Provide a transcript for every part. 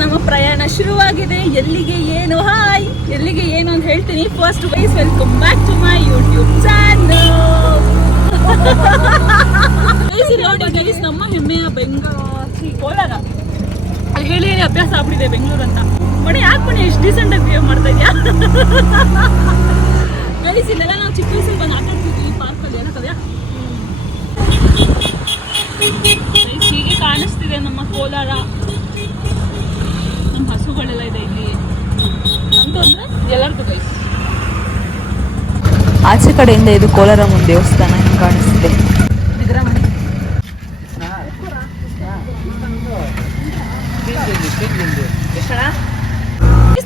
ನಮ್ಮ ಪ್ರಯಾಣ ಶುರುವಾಗಿದೆ. ಎಲ್ಲಿಗೆ ಏನು ಹಾಯ್ ಎಲ್ಲಿಗೆ ಏನು ಅಂತ ಹೇಳ್ತೀನಿ. First guys welcome back to my YouTube channel. ನಮ್ಮ ಹೆಮ್ಮೆಯ ಕೋಲಾರ ಅಲ್ಲಿ ಹೇಳಿ ಅಭ್ಯಾಸ ಆಗ್ಬಿಟ್ಟಿದೆ ಬೆಂಗಳೂರು ಅಂತ. ಮಣಿ ಯಾಕೆ ಮಣಿ ಎಷ್ಟು ಡೀಸೆಂಟ್ ಆಗಿ ಬಿಹೇವ್ ಮಾಡ್ತಾ ಇದೆಯಾ? ಗೈಸ್ ಇಲ್ಲೆಲ್ಲ ನಾವು ಚಿಕ್ಕ ವಯಸ್ಸಲ್ಲಿ ಬಂದು ಆಟ ಆಡ್ತಿದ್ವಿ ಪಾರ್ಕಲ್ಲಿ. ಏನಕ್ಕವ್ಯಾ ಹೀಗೆ ಕಾಣಿಸ್ತಿದೆ ನಮ್ಮ ಕೋಲಾರ. ನಮ್ಮ ಹಸುಗಳೆಲ್ಲ ಇದೆ ಇಲ್ಲಿ. ನಮ್ದು ಅಂದ್ರೆ ಎಲ್ಲರದ್ದು ಗೈಸ್. ಆಚೆ ಕಡೆಯಿಂದ ಇದು ಕೋಲಾರಮ್ಮನ ದೇವಸ್ಥಾನ ಹಿಂಗೆ ಕಾಣಿಸ್ತಿದೆ.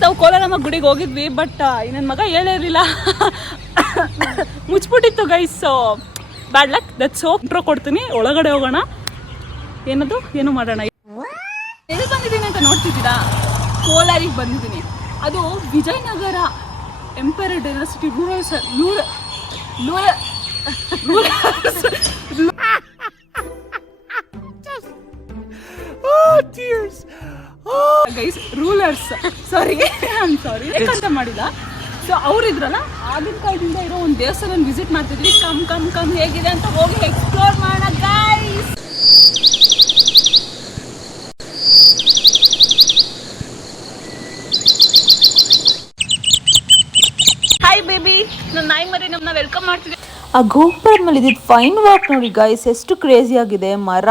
ನಾವು ಕೋಲಾರಮ್ಮ ಗುಡಿಗೆ ಹೋಗಿದ್ವಿ, ಬಟ್ ನನ್ನ ಮಗ ಹೇಳಿರಲಿಲ್ಲ, ಮುಚ್ಚಿಬಿಟ್ಟಿತ್ತು guys. Bad luck. That's so. Intro ಕೊಡ್ತೀನಿ, ಒಳಗಡೆ ಹೋಗೋಣ. ಏನದು ಏನು ಮಾಡೋಣ. ಎಲ್ಲಿ ಬಂದಿದ್ದೀನಿ ಅಂತ ನೋಡ್ತಿದ್ದೀರಾ? ಕೋಲಾರಿಗೆ ಬಂದಿದ್ದೀನಿ. ಅದು ವಿಜಯನಗರ ಎಂಪೈರ್ ಡೈನಾಸಿಟಿ ರೂಲರ್ಸ್ ಸಾರಿ ಯಾಕಂತ ಮಾಡಿಲ್ಲ. ಸೊ ಅವ್ರಿದ್ರಲ್ಲ, ಆಗಿನ ಕಾಲದಿಂದ ಇರೋ ಒಂದು ದೇವಸ್ಥಾನ ವಿಸಿಟ್ ಮಾಡ್ತಿದ್ವಿ. ಕಮ್ ಹೇಗಿದೆ ಅಂತ ಹೋಗಿ ಎಕ್ಸ್ಪ್ಲೋರ್ ಮಾಡೋಣ ಗೈಸ್. ಹಾಯ್ ಬೇಬಿ, ನನ್ನ ನಾಯಿ ಮರಿ ನಮ್ಮನ್ನ ವೆಲ್ಕಮ್ ಮಾಡ್ತಿದ್ದೆ. ಆ ಗೋಪುರ ಮೇಲೆ ಇದ್ದಿದ್ದು ಫೈನ್ ವರ್ಕ್ ನೋಡಿ ಗೈಸ್, ಎಷ್ಟು ಕ್ರೇಜಿ ಆಗಿದೆ. ಮರ,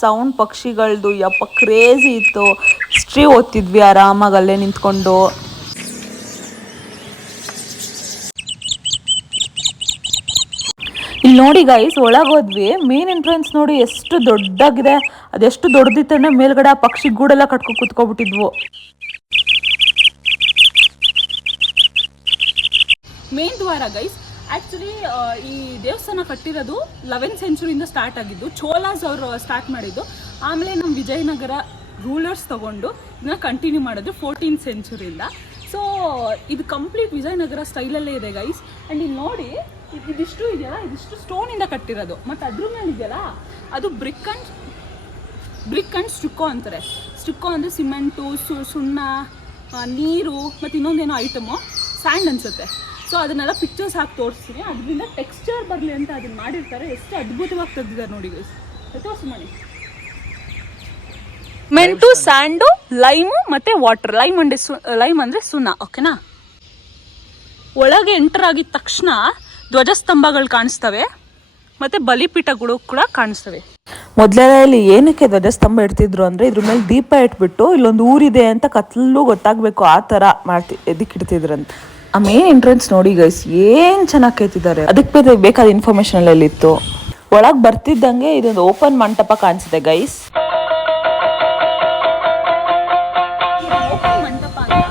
ಸೌಂಡ್, ಪಕ್ಷಿಗಳದ್ದು ಯಪ್ಪ ಕ್ರೇಜಿ ಇತ್ತು. ಹಿಸ್ಟ್ರಿ ಓದ್ತಿದ್ವಿ ಆರಾಮಾಗಿ ಅಲ್ಲೇ ನಿಂತ್ಕೊಂಡು. ಇಲ್ಲಿ ನೋಡಿ ಗೈಸ್, ಒಳಗೋದ್ವಿ. ಮೇನ್ ಎಂಟ್ರೆನ್ಸ್ ನೋಡಿ ಎಷ್ಟು ದೊಡ್ಡಾಗಿದೆ. ಅದೆಷ್ಟು ದೊಡ್ಡದಿತ್ತಂದ್ರೆ ಮೇಲ್ಗಡೆ ಆ ಪಕ್ಷಿ ಗೂಡೆಲ್ಲ ಕಟ್ಕೊ ಕುತ್ಕೊಬಿಟ್ಟಿದ್ವು. ಮೇನ್ ದ್ವಾರ ಗೈಸ್. ಆ್ಯಕ್ಚುಲಿ ಈ ದೇವಸ್ಥಾನ ಕಟ್ಟಿರೋದು 11th ಸೆಂಚುರಿಯಿಂದ ಸ್ಟಾರ್ಟ್ ಆಗಿದ್ದು. ಚೋಲಾಸ್ ಅವರು ಸ್ಟಾರ್ಟ್ ಮಾಡಿದ್ದು. ಆಮೇಲೆ ನಮ್ಮ ವಿಜಯನಗರ ರೂಲರ್ಸ್ ತಗೊಂಡು ಇದನ್ನ ಕಂಟಿನ್ಯೂ ಮಾಡೋದು 14th ಸೆಂಚುರಿಯಿಂದ. ಸೊ ಇದು ಕಂಪ್ಲೀಟ್ ವಿಜಯನಗರ ಸ್ಟೈಲಲ್ಲೇ ಇದೆ ಗೈಸ್. ಆ್ಯಂಡ್ ಇಲ್ಲಿ ನೋಡಿ, ಇದಿಷ್ಟು ಇದೆಯಲ್ಲ, ಇದಿಷ್ಟು ಸ್ಟೋನಿಂದ ಕಟ್ಟಿರೋದು. ಮತ್ತು ಅದ್ರ ಮೇಲೆ ಇದೆಯಲ್ಲ, ಅದು ಬ್ರಿಕ್ ಆ್ಯಂಡ್ ಸ್ಟುಕ್ಕೋ ಅಂತಾರೆ. ಸ್ಟುಕ್ಕೋ ಅಂದರೆ ಸಿಮೆಂಟು, ಸುಣ್ಣ, ನೀರು, ಮತ್ತು ಇನ್ನೊಂದೇನೋ ಐಟಮು ಸ್ಯಾಂಡ್ ಅನಿಸುತ್ತೆ. ಸೊ ಅದನ್ನೆಲ್ಲ ಪಿಕ್ಚರ್ಸ್ ಹಾಕಿ ತೋರಿಸ್ತೀನಿ. ಅದರಿಂದ ಟೆಕ್ಸ್ಚರ್ ಬರಲಿ ಅಂತ ಅದನ್ನ ಮಾಡಿರ್ತಾರೆ. ಎಷ್ಟು ಅದ್ಭುತವಾಗಿ ತೆಗೆದಿದ್ದಾರೆ ನೋಡಿ ಗೈಸ್. ತೋರಿಸಿ ಮಾಡಿ. ಮೆಂಟು, ಸ್ಯಾಂಡು, ಲೈಮು ಮತ್ತು ವಾಟರ್. ಲೈಮ್ ಅಂದರೆ ಸುಣ್ಣ. ಓಕೆನಾ? ಒಳಗೆ ಎಂಟರ್ ಆಗಿದ ತಕ್ಷಣ ಧ್ವಜಸ್ತಂಭಗಳು ಕಾಣಿಸ್ತವೆ, ಮತ್ತು ಬಲಿಪೀಠಗಳು ಕೂಡ ಕಾಣಿಸ್ತವೆ. ಮೊದಲೇ ಏನಕ್ಕೆ ಧ್ವಜಸ್ತಂಭ ಇಡ್ತಿದ್ರು ಅಂದರೆ, ಇದ್ರ ಮೇಲೆ ದೀಪ ಇಟ್ಬಿಟ್ಟು ಇಲ್ಲೊಂದು ಊರಿದೆ ಅಂತ ಕತ್ಲೂ ಗೊತ್ತಾಗಬೇಕು, ಆ ಥರ ಇದಕ್ಕೆ ಇಡ್ತಿದ್ರಂತ. ಆ ಮೇನ್ ಎಂಟ್ರೆನ್ಸ್ ನೋಡಿ ಗೈಸ್, ಏನು ಚೆನ್ನಾಗಿ ಕೇಳ್ತಿದ್ದಾರೆ. ಅದಕ್ಕೆ ಬೇಕಾದ ಇನ್ಫಾರ್ಮೇಶನ್ ಎಲ್ಲ ಇತ್ತು. ಒಳಗೆ ಬರ್ತಿದ್ದಂಗೆ ಇದೊಂದು ಓಪನ್ ಮಂಟಪ ಕಾಣಿಸಿದೆ ಗೈಸ್. ಓಪನ್ ಮಂಟಪ ಅಂತ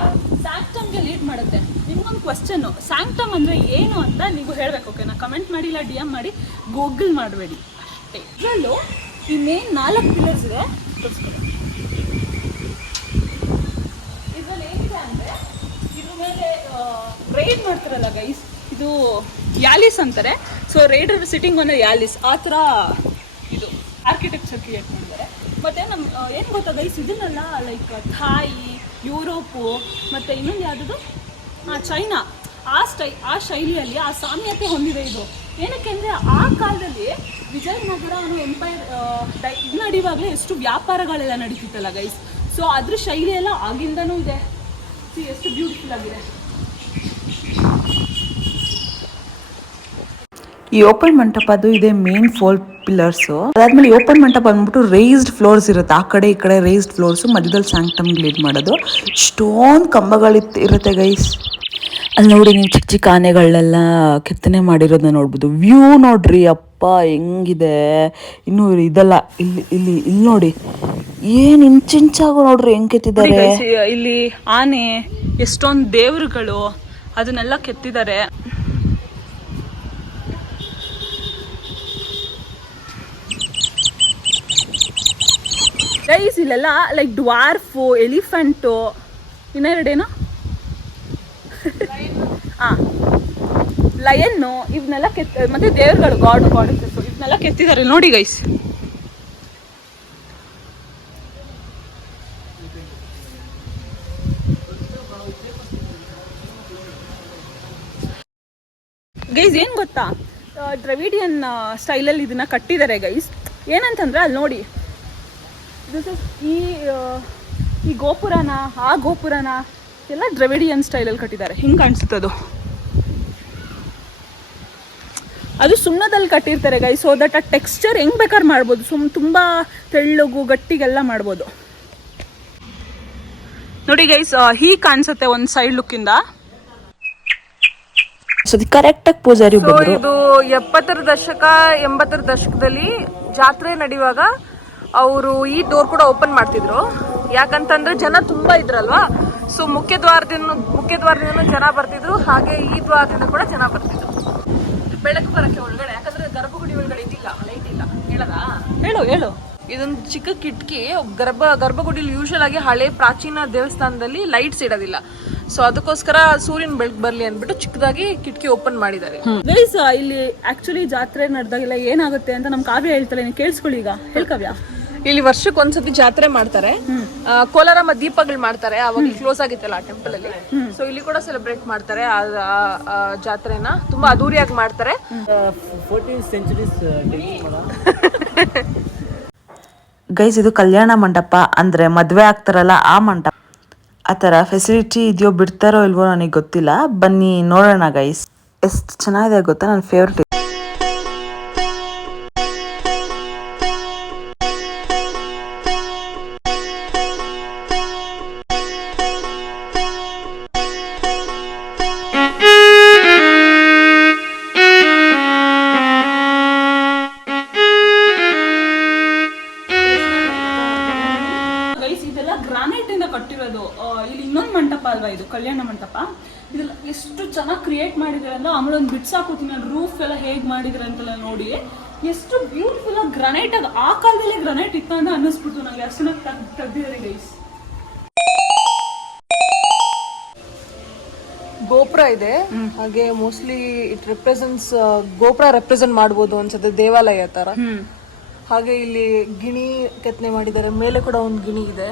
ಸ್ಯಾಂಕ್ಟಮ್ಗೆ ಲೀಡ್ ಮಾಡುತ್ತೆ. ನಿಮ್ಗೊಂದು ಕ್ವಶನ್, ಸ್ಯಾಂಕ್ಟಮ್ ಅಂದರೆ ಏನು ಅಂತ ನೀವು ಹೇಳಬೇಕು. ಓಕೆನಾ? ಕಮೆಂಟ್ ಮಾಡಿ, ಇಲ್ಲ DM ಮಾಡಿ, ಗೂಗಲ್ ಮಾಡಬೇಡಿ ಅಷ್ಟೇ. ಇದರಲ್ಲೂ ಈ ಮೇನ್ 4 ಪಿಲ್ಲರ್ಸ್ ಇದೆ. ಇದರಲ್ಲಿ ಏನಿದೆ ಅಂದರೆ, ಇದ್ರ ಮೇಲೆ ರೈಡ್ ಮಾಡ್ತಾರಲ್ಲ ಗೈಸ್, ಇದು ಯಾಲಿಸ್ ಅಂತಾರೆ. ಸೊ ರೈಡರ್ ಸಿಟ್ಟಿಂಗ್ ಅಂದರೆ ಯಾಲಿಸ್, ಆ ಥರ ಇದು ಆರ್ಕಿಟೆಕ್ಚರ್ ಕ್ರಿಯೇಟ್ ಮಾಡಿದ್ದಾರೆ. ಮತ್ತು ನಮ್ಮ ಏನು ಗೊತ್ತಾ ಗೈಸ್, ಇದನ್ನೆಲ್ಲ ಲೈಕ್ ಥಾಯಿ, ಯುರೋಪು, ಮತ್ತು ಇನ್ನೊಂದು ಯಾವುದದು ಚೈನಾ, ಆ ಶೈಲಿಯಲ್ಲಿ ಆ ಸಾಮ್ಯತೆ ಹೊಂದಿದೆ ಇದು. ಏನಕ್ಕೆ ಅಂದರೆ, ಆ ಕಾಲದಲ್ಲಿ ವಿಜಯನಗರ ಅನ್ನೋ ಎಂಪೈರ್ ಇದು ನಡೆಯುವಾಗಲೇ ಎಷ್ಟು ವ್ಯಾಪಾರಗಳೆಲ್ಲ ನಡೀತಿತ್ತಲ್ಲ ಗೈಸ್. ಸೊ ಅದ್ರ ಶೈಲಿ ಎಲ್ಲ ಆಗಿಂದನೂ ಇದೆ. ಎಷ್ಟು ಬ್ಯೂಟಿಫುಲ್ ಆಗಿದೆ. ಈ ಓಪನ್ ಮಂಟಪದ್ದು ಇದೆ ಮೇನ್ 4 ಪಿಲ್ಲರ್ಸು. ಅದಾದ್ಮೇಲೆ ಈ ಓಪನ್ ಮಂಟಪ ಬಂದ್ಬಿಟ್ಟು ರೈಸ್ಡ್ ಫ್ಲೋರ್ಸ್ ಇರುತ್ತೆ. ಆ ಕಡೆ ಈ ಕಡೆ ರೈಸ್ಡ್ ಫ್ಲೋರ್ಸು, ಮಧ್ಯದಲ್ಲಿ ಸ್ಯಾಂಕ್ಟಮ್ಗೆ ಲೀಡ್ ಮಾಡೋದು. ಇಷ್ಟೊಂದು ಕಂಬಗಳು ಇರುತ್ತೆ ಗೈಸ್. ಅಲ್ಲಿ ನೋಡಿ, ನೀವು ಚಿಕ್ಕ ಚಿಕ್ಕ ಆನೆಗಳನ್ನೆಲ್ಲ ಕೆತ್ತನೆ ಮಾಡಿರೋದನ್ನ ನೋಡ್ಬೋದು. ವ್ಯೂ ನೋಡ್ರಿ ಅಪ್ಪ ಹೆಂಗಿದೆ. ಇನ್ನು ಇದಲ್ಲ, ಇಲ್ಲಿ ನೋಡಿ, ಏನು ಇಂಚಾಗೋ ನೋಡ್ರಿ ಹೆಂಗ್ ಕೆತ್ತಿದ್ದಾರೆ. ಇಲ್ಲಿ ಆನೆ, ಎಷ್ಟೊಂದು ದೇವರುಗಳು, ಅದನ್ನೆಲ್ಲ ಕೆತ್ತಿದ್ದಾರೆ. ಗೈಸ್ ಇಲ್ಲೆಲ್ಲ ಲೈಕ್ ಡ್ವಾರ್ಫು, ಎಲಿಫೆಂಟು, ಇನ್ನೆರಡೇನು ಲಯನ್ನು, ಇವನ್ನೆಲ್ಲ ಮತ್ತೆ ದೇವರುಗಳು, ಗಾಡೆಸಸ್, ಇವನ್ನೆಲ್ಲ ಕೆತ್ತಿದ್ದಾರೆ ನೋಡಿ ಗೈಸ್. ಗೈಸ್ ಏನು ಗೊತ್ತಾ, ದ್ರವಿಡಿಯನ್ ಸ್ಟೈಲಲ್ಲಿ ಇದನ್ನ ಕಟ್ಟಿದ್ದಾರೆ ಗೈಸ್. ಏನಂತಂದ್ರೆ ಅಲ್ಲಿ ನೋಡಿ, ಈ ಗೋಪುರನ, ಆ ಗೋಪುರನ ಎಲ್ಲ ದ್ರವಿಡಿಯನ್ ಸ್ಟೈಲಲ್ಲಿ ಕಟ್ಟಿದ್ದಾರೆ. ಹಿಂಗೆ ಕಾಣಿಸುತ್ತೆ ಅದು ಸುಣ್ಣದಲ್ಲಿ ಕಟ್ಟಿರ್ತಾರೆ ಗೈಸ್. ಸೊ ದಟ್ ಆ ಟೆಕ್ಸ್ಚರ್ ಹೆಂಗೆ ಬೇಕಾದ್ರೆ ಮಾಡ್ಬೋದು, ತುಂಬ ತೆಳ್ಳಗು ಗಟ್ಟಿಗೆಲ್ಲ ಮಾಡ್ಬೋದು. ನೋಡಿ ಗೈಸ್, ಹೀಗೆ ಕಾಣಿಸುತ್ತೆ ಒಂದು ಸೈಡ್ ಲುಕ್ಕಿಂದ. ಕರೆಕ್ಟಾಗಿ ಪೂಜಾರಿ ಬಂದ್ರು. ಇದು 70ರ ದಶಕ 80ರ ದಶಕದಲ್ಲಿ ಜಾತ್ರೆ ನಡೆಯುವಾಗ ಅವರು ಈ ಡೋರ್ ಕೂಡ ಓಪನ್ ಮಾಡ್ತಿದ್ರು. ಯಾಕಂತಂದ್ರೆ ಜನ ತುಂಬಾ ಇದ್ರಲ್ವಾ, ಸೊ ಮುಖ್ಯ ದ್ವಾರದಿಂದ ಜನ ಬರ್ತಿದ್ರು, ಹಾಗೆ ಈ ದ್ವಾರದಿಂದ ಕೂಡ ಜನ ಬರ್ತಿದ್ರು ಬೆಳಕು ಬರಕ್ಕೆ ಒಳಗಡೆ. ಯಾಕಂದ್ರೆ ಗರ್ಭಗುಡಿ ಒಳಗಡೆ ಇದಿಲ್ಲ, ಲೈಟ್ ಇಲ್ಲ. ಹೇಳು ಇದೊಂದು ಚಿಕ್ಕ ಕಿಟಕಿ. ಗರ್ಭಗುಡಿಲಿ ಯೂಶಲ್ ಆಗಿ ಹಳೆ ಪ್ರಾಚೀನ ದೇವಸ್ಥಾನದಲ್ಲಿ ಲೈಟ್ಸ್ ಇಡೋದಿಲ್ಲ, ಸೊ ಅದಕ್ಕೋಸ್ಕರ ಸೂರ್ಯನ ಬೆಳಕು ಬರ್ಲಿ ಅಂದ್ಬಿಟ್ಟು ಚಿಕ್ಕದಾಗಿ ಕಿಟಕಿ ಓಪನ್ ಮಾಡಿದ್ದಾರೆ. ಗೈಸ್, ಇಲ್ಲಿ ಆಕ್ಚುಲಿ ಜಾತ್ರೆ ನಡೆದಾಗೆಲ್ಲ ಏನಾಗುತ್ತೆ ಅಂತ ನಮ್ ಕಾವ್ಯ ಹೇಳ್ತಾಳೆ, ನೀವು ಕೇಳಿಸ್ಕೊಳ್ಳಿ. ಈಗ ಹೇಳಿ ಕಾವ್ಯ. ಇಲ್ಲಿ ವರ್ಷಕ್ಕೆ ಒಂದ್ಸತಿ ಜಾತ್ರೆ ಮಾಡ್ತಾರೆ, ಕೋಲಾರಮ್ಮ ದೀಪಗಳು ಮಾಡ್ತಾರೆ. ಅವಾಗ ಕ್ಲೋಸ್ ಆಗಿತ್ತಲ್ಲ ಆ ಟೆಂಪಲ್ ಅಲ್ಲಿ, ಸೊ ಇಲ್ಲಿ ಕೂಡ ಸೆಲೆಬ್ರೇಟ್ ಮಾಡ್ತಾರೆ ಆ ಜಾತ್ರೆನ. ತುಂಬಾ ಅದ್ದೂರಿಯಾಗಿ ಮಾಡ್ತಾರೆ. 14th century ಗೈಸ್, ಇದು ಕಲ್ಯಾಣ ಮಂಟಪ, ಅಂದ್ರೆ ಮದ್ವೆ ಆಗ್ತಾರಲ್ಲ ಆ ಮಂಟಪ. ಆ ಥರ ಫೆಸಿಲಿಟಿ ಇದೆಯೋ ಬಿಡ್ತಾರೋ ಇಲ್ವೋ ನನಗೆ ಗೊತ್ತಿಲ್ಲ. ಬನ್ನಿ ನೋಡೋಣ ಗೈಸ್. ಎಷ್ಟು ಚೆನ್ನಾಗಿದೆ ಗೊತ್ತಾ, ನನ್ನ ಫೇವ್ರೆಟ್. ಇದೆಲ್ಲ ಗ್ರಾನೈಟ್ ಇಂದ ಕಟ್ಟಿರೋದು. ಇಲ್ಲಿ ಇನ್ನೊಂದು ಮಂಟಪ ಅಲ್ವಾ ಇದು, ಕಲ್ಯಾಣ ಮಂಟಪ. ಇದೆಲ್ಲ ಎಷ್ಟು ಚೆನ್ನಾಗಿ ಕ್ರಿಯೇಟ್ ಮಾಡಿದ್ದಾರೆ ಅಂದ್ರೆ, ಆಮೇಲೆ ಒಂದು ಬಿಡ್ಸಾಕೋತೀನಿ ರೂಫ್ ಎಲ್ಲ ಹೇಗೆ ಮಾಡಿದ್ರೆ ಅಂತೆಲ್ಲ ನೋಡಿ. ಎಷ್ಟು ಬ್ಯೂಟಿಫುಲ್ ಆಗಿ ಗ್ರಾನೈಟ್ ಆಗಿ, ಆ ಕಾಲದಲ್ಲಿ ಗ್ರಾನೈಟ್ ಇತ್ತ ಅಂತ ಅನ್ನಿಸ್ಬಿಡ್ತು ನನಗೆ. ಅಷ್ಟು ತೆಗ್ದಿದ್ದಾರೆ ಗೈಸ್. ಗೋಪುರ ಇದೆ, ಹಾಗೆ ಮೋಸ್ಟ್ಲಿ ಇಟ್ ರೆಪ್ರೆಸೆಂಟ್ಸ್ ಗೋಪುರ ರೆಪ್ರೆಸೆಂಟ್ ಮಾಡ್ಬೋದು ಅನ್ಸುತ್ತೆ, ದೇವಾಲಯ ತರ. ಹಾಗೆ ಇಲ್ಲಿ ಗಿಣಿ ಕೆತ್ತನೆ ಮಾಡಿದ್ದಾರೆ, ಮೇಲೆ ಕೂಡ ಒಂದು ಗಿಣಿ ಇದೆ.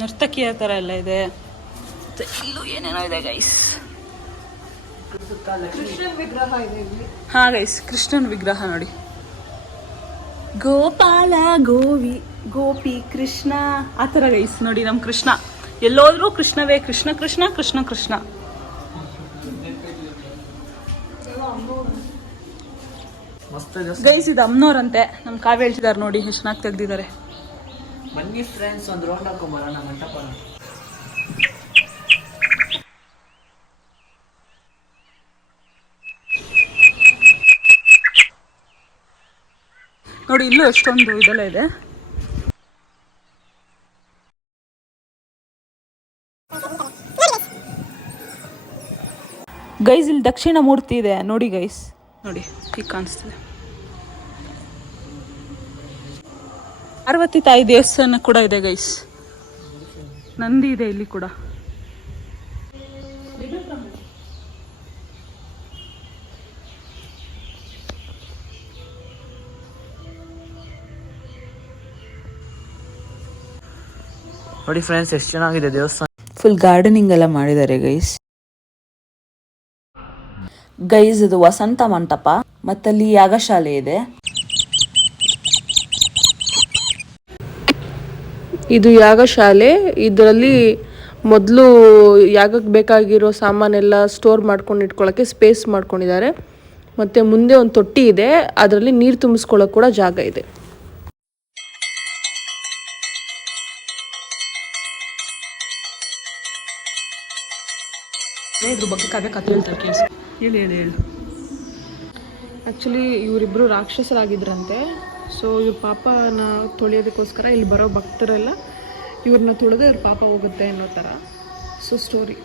ನರ್ತಕಿಯ ತರ ಎಲ್ಲ ಇದೆ. ಇಲ್ಲೂ ಏನೇನೋ ಇದೆ ಗೈಸ್. ಕೃಷ್ಣನ್ ವಿಗ್ರಹ ಇದೆ ಇಲ್ಲಿ. ಹಾ ಗೈಸ್, ಕೃಷ್ಣನ್ ವಿಗ್ರಹ ನೋಡಿ. ಗೋಪಾಲ ಗೋಪಿ ಕೃಷ್ಣ ಆ ಥರ ಗೈಸ್. ನೋಡಿ ನಮ್ಮ ಕೃಷ್ಣ, ಎಲ್ಲೋದ್ರೂ ಕೃಷ್ಣವೇ, ಕೃಷ್ಣ ಕೃಷ್ಣ ಕೃಷ್ಣ ಕೃಷ್ಣ. ಗೈಸ್, ಇದು ಅಮ್ನೋರಂತೆ. ನಮ್ಮ ಕಾವ್ಯ ಹೇಳ್ತಿದ್ದಾರೆ ನೋಡಿ, ಎಷ್ಟು ಚೆನ್ನಾಗಿ ತೆಗ್ದಿದ್ದಾರೆ. ಬನ್ನಿ ಫ್ರೆಂಡ್ಸ್, ಒಂದು ರೌಂಡ್ ಹಾಕೊಂಬರೋಣ ಮಂಟಪ. ನೋಡಿ ಇಲ್ಲೂ ಎಷ್ಟೊಂದು ಇದೆಲ್ಲ ಇದೆ. ಗೈಸ್, ಇಲ್ಲಿ ದಕ್ಷಿಣ ಮೂರ್ತಿ ಇದೆ ನೋಡಿ ಗೈಸ್. ನೋಡಿ ಹೀಗೆ ಕಾಣಿಸ್ತದೆ. ಪಾರ್ವತಿ ತಾಯಿ ದೇವಸ್ಥಾನ ಕೂಡ ಇದೆ ಗೈಸ್. ನಂದಿ ಇದೆ ಇಲ್ಲಿ ಕೂಡ. ನೋಡಿ ಫ್ರೆಂಡ್ಸ್, ಎಷ್ಟು ಚೆನ್ನಾಗಿದೆ ದೇವಸ್ಥಾನ. ಫುಲ್ ಗಾರ್ಡನಿಂಗ್ ಎಲ್ಲ ಮಾಡಿದ್ದಾರೆ ಗೈಸ್. ಗೈಸ್, ಇದು ವಸಂತ ಮಂಟಪ, ಮತ್ತಲ್ಲಿ ಯಾಗಶಾಲೆ ಇದೆ. ಇದು ಯಾಗಶಾಲೆ. ಇದರಲ್ಲಿ ಮೊದಲು ಯಾಗಕ್ಕೆ ಬೇಕಾಗಿರೋ ಸಾಮಾನೆಲ್ಲ ಸ್ಟೋರ್ ಮಾಡ್ಕೊಂಡು ಇಟ್ಕೊಳ್ಳೋಕ್ಕೆ ಸ್ಪೇಸ್ ಮಾಡ್ಕೊಂಡಿದ್ದಾರೆ. ಮತ್ತು ಮುಂದೆ ಒಂದು ತೊಟ್ಟಿ ಇದೆ, ಅದರಲ್ಲಿ ನೀರು ತುಂಬಿಸ್ಕೊಳ್ಳೋಕೆ ಕೂಡ ಜಾಗ ಇದೆ. ಇದ್ರ ಬಗ್ಗೆ ಕಾವ್ಯ ಕಥೆ ಹೇಳ್ತಾರೆ ಕೇಳಿಸಿ. ಹೇಳಿ. ಆ್ಯಕ್ಚುಲಿ ಇವರಿಬ್ಬರು ರಾಕ್ಷಸರಾಗಿದ್ರಂತೆ. ಸೊ ಇವ್ರ ಪಾಪನ ತೊಳೆಯೋದಕ್ಕೋಸ್ಕರ ಇಲ್ಲಿ ಬರೋ ಭಕ್ತರೆಲ್ಲ ಇವ್ರನ್ನ ತುಳಿದು ಇವ್ರ ಪಾಪ ಹೋಗುತ್ತೆ ಅನ್ನೋ ಥರ. So story.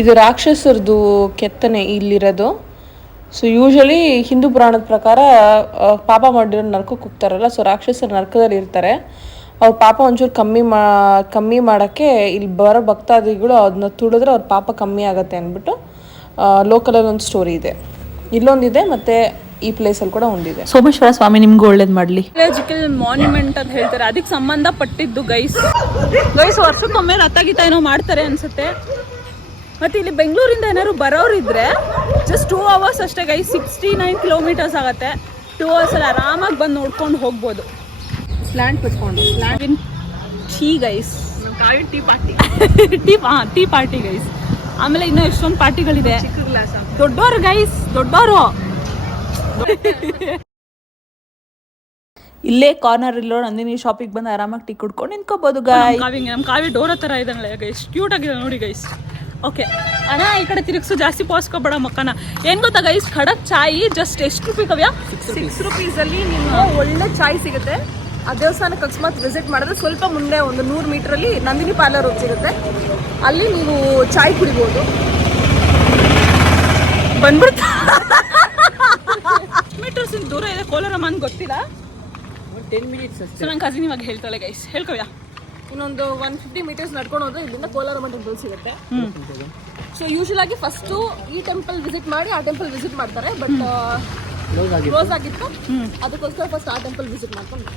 ಇದು ರಾಕ್ಷಸರದು ಕೆತ್ತನೆ ಇಲ್ಲಿರೋದು. ಸೊ ಯೂಶಲಿ ಹಿಂದೂ ಪುರಾಣದ ಪ್ರಕಾರ ಪಾಪ ಮಾಡಿರೋ ನರಕಕ್ಕೆ ಹೋಗ್ತಾರಲ್ಲ, ಸೊ ರಾಕ್ಷಸರು ನರಕದಲ್ಲಿ ಇರ್ತಾರೆ. ಅವ್ರ ಪಾಪ ಒಂಚೂರು ಕಮ್ಮಿ ಮಾಡೋಕ್ಕೆ ಇಲ್ಲಿ ಬರೋ ಭಕ್ತಾದಿಗಳು ಅದನ್ನ ತುಳಿದ್ರೆ ಅವ್ರ ಪಾಪ ಕಮ್ಮಿ ಆಗುತ್ತೆ ಅಂದ್ಬಿಟ್ಟು ಲೋಕಲಲ್ಲಿ ಒಂದು ಸ್ಟೋರಿ ಇದೆ, ಇಲ್ಲೊಂದಿದೆ ಮತ್ತು ಈ ಪ್ಲೇಸಲ್ಲಿ ಕೂಡ ಒಂದಿದೆ. ಸೋಮೇಶ್ವರ ಸ್ವಾಮಿ ನಿಮ್ಗೆ ಒಳ್ಳೇದು ಮಾಡಲಿ. ಆರ್ಕಿಯಾಲಜಿಕಲ್ ಮಾನ್ಯುಮೆಂಟ್ ಅಂತ ಹೇಳ್ತಾರೆ, ಅದಕ್ಕೆ ಸಂಬಂಧಪಟ್ಟಿದ್ದು ಗೈಸ್ ವರ್ಷಕ್ಕೊಮ್ಮೆ ರಥಗೀತ ಏನೋ ಮಾಡ್ತಾರೆ ಅನ್ಸುತ್ತೆ. ಮತ್ತು ಇಲ್ಲಿ ಬೆಂಗಳೂರಿಂದ ಏನಾದ್ರು ಬರೋರಿದ್ರೆ ಜಸ್ಟ್ 2 hours ಅಷ್ಟೇ ಗೈಸ್, 69 kilometers ಆಗುತ್ತೆ. 2 hours ಅಲ್ಲಿ ಆರಾಮಾಗಿ ಬಂದು ನೋಡ್ಕೊಂಡು ಹೋಗ್ಬೋದು. ಪ್ಲ್ಯಾಂಟ್ ಬಿಟ್ಕೊಂಡು tea guys, tea party guys. ಆಮೇಲೆ ಇನ್ನೂ ಎಷ್ಟೊಂದು ಪಾರ್ಟಿಗಳಿದೆ. ದೊಡ್ಡವರು ಗೈಸ್, ದೊಡ್ಡವರು. ಇಲ್ಲೇ ಕಾರ್ನರ್ ಇಲ್ಲೋ ನಂದಿನಿ ಶಾಪಿಗೆ ಬಂದು ಆರಾಮಾಗಿ ಟೀ ಕುಡ್ಕೊಂಡು ನಿಂತ್ಕೋಬಹುದು ಗಾಯ್. ನಮ್ಮ ಕಾವಿ ಡೋರ ಥರ ಇದ್ದಾಳೆ ಗೈಸ್, ಕ್ಯೂಟ್ ಆಗಿದೆ ನೋಡಿ ಗೈಸ್. ಓಕೆ ಅಣ್ಣ ಈ ಕಡೆ ತಿರುಗಿಸು, ಜಾಸ್ತಿ ಪೋಸ್ಕೋಬೇಡ ಮಕ್ಕನ. ಏನು ಗೊತ್ತಾ ಗೈಸ್, ಖಡಕ್ ಚಾಯ್ ಜಸ್ಟ್ ಎಷ್ಟು ರೂಪಾಯಿ ಕವ್ಯಾ? 6 rupeesಲ್ಲಿ ನಿಮ್ಗೆ ಒಳ್ಳೆ ಚಾಯ್ ಸಿಗುತ್ತೆ. ಆ ದೇವಸ್ಥಾನಕ್ಕೆ ಅಕಸ್ಮಾತ್ ವಿಸಿಟ್ ಮಾಡಿದ್ರೆ ಸ್ವಲ್ಪ ಮುಂದೆ ಒಂದು 100 ಮೀಟ್ರಲ್ಲಿ ನಂದಿನಿ ಪಾರ್ಲರ್ ಹೋಗಿ ಸಿಗುತ್ತೆ, ಅಲ್ಲಿ ನೀವು ಚಾಯ್ ಕುಡಿಬೋದು. ಬಂದ್ಬಿಡ್ತಾ ಮೀಟರ್ಸ್ ದೂರ ಇದೆ ಕೋಲಾರಮ್ಮ ಅಂತ ಗೊತ್ತಿಲ್ಲ. 10 minutes ಅಷ್ಟೇ. ಸೊ ನನ್ನ ಕಸಿನ್ ಇವಾಗ ಹೇಳ್ತಾಳೆ ಗೈಸ್, ಹೇಳ್ಕೊವ್ಯಾ. ಇನ್ನೊಂದು 150 meters ನಡ್ಕೊಂಡು ಹೋದ್ರೆ ಇಲ್ಲಿಂದ ಕೋಲಾರಮ್ಮ ಟೆಂಪಲ್ ಸಿಗುತ್ತೆ. ಸೊ ಯೂಶುವಲ್ ಆಗಿ ಫಸ್ಟು ಈ ಟೆಂಪಲ್ ವಿಸಿಟ್ ಮಾಡಿ ಆ ಟೆಂಪಲ್ ವಿಸಿಟ್ ಮಾಡ್ತಾರೆ, ಬಟ್ ಕ್ಲೋಸ್ ಆಗಿತ್ತು, ಅದಕ್ಕೋಸ್ಕರ ಫಸ್ಟ್ ಆ ಟೆಂಪಲ್ ವಿಸಿಟ್ ಮಾಡ್ಕೊಂಡು.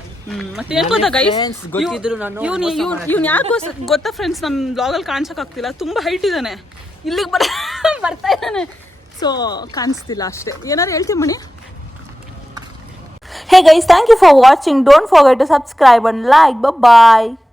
ಮತ್ತೆ ಏನ್ ಗೊತ್ತಾ ಗೈಸ್, ಗೊತ್ತಿದ್ರು ನಾನು ಇವ್ನು ಯಾಕೋ ಗೊತ್ತಾ ಫ್ರೆಂಡ್ಸ್, ನಮ್ಮ ಬ್ಲಾಗಲ್ಲಿ ಕಾಣಿಸಕ್ ಆಗ್ತಿಲ್ಲ, ತುಂಬಾ ಹೈಟ್ ಇದ್ದಾನೆ, ಇಲ್ಲಿಗೆ ಬರ್ತಾ ಇದ್ದಾನೆ, ಸೊ ಕಾಣಿಸ್ತಿಲ್ಲ ಅಷ್ಟೇ. ಏನಾರು ಹೇಳ್ತೀವಿ ಮಣಿ? Hey guys, thank you for watching. Don't forget to subscribe and like. Bye bye.